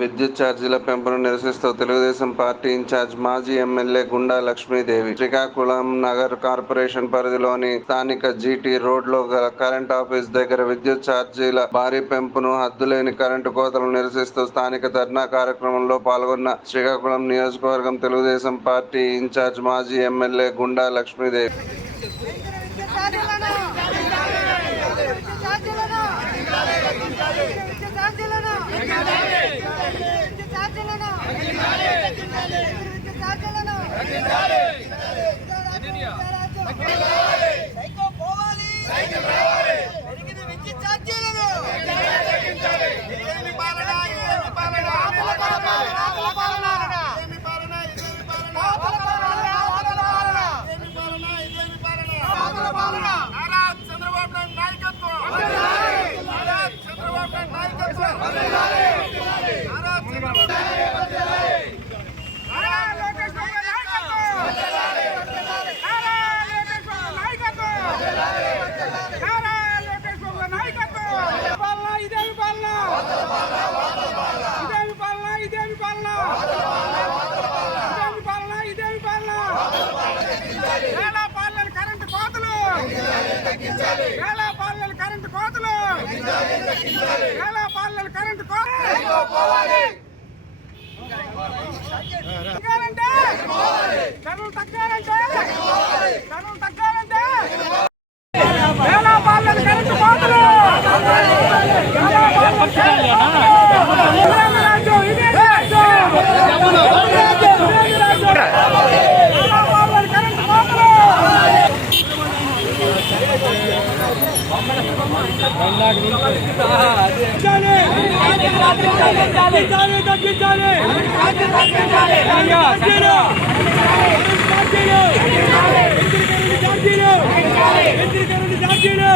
విద్యుత్ ఛార్జీల పెంపును నిరసిస్తూ తెలుగుదేశం పార్టీ ఇన్ఛార్జ్ మాజీ ఎమ్మెల్యే గుండా లక్ష్మీదేవి. శ్రీకాకుళం నగర్ కార్పొరేషన్ పరిధిలోని స్థానిక జీటీ రోడ్లో గల కరెంట్ ఆఫీస్ దగ్గర విద్యుత్ ఛార్జీల భారీ పెంపును హద్దులేని కరెంటు కోతలను నిరసిస్తూ స్థానిక ధర్నా కార్యక్రమంలో పాల్గొన్న శ్రీకాకుళం నియోజకవర్గం తెలుగుదేశం పార్టీ ఇన్ఛార్జ్ మాజీ ఎమ్మెల్యే గుండా లక్ష్మీదేవి. చంద్రబాబు నాయుడు నాయకత్వం చంద్రబాబు నాయుడు నాయకత్వం నాయకత్వం పాలన కరెంటు కోతలు. వేళ పాలన కరెంటు కోతలు వేళ పాలన కరెంటు కోతలు తగ్గాలంటే ధరలు తగ్గాలంటే ధరలు తగ్గాలంటే. పాలన కరెంటు కోతలు సాక్షులు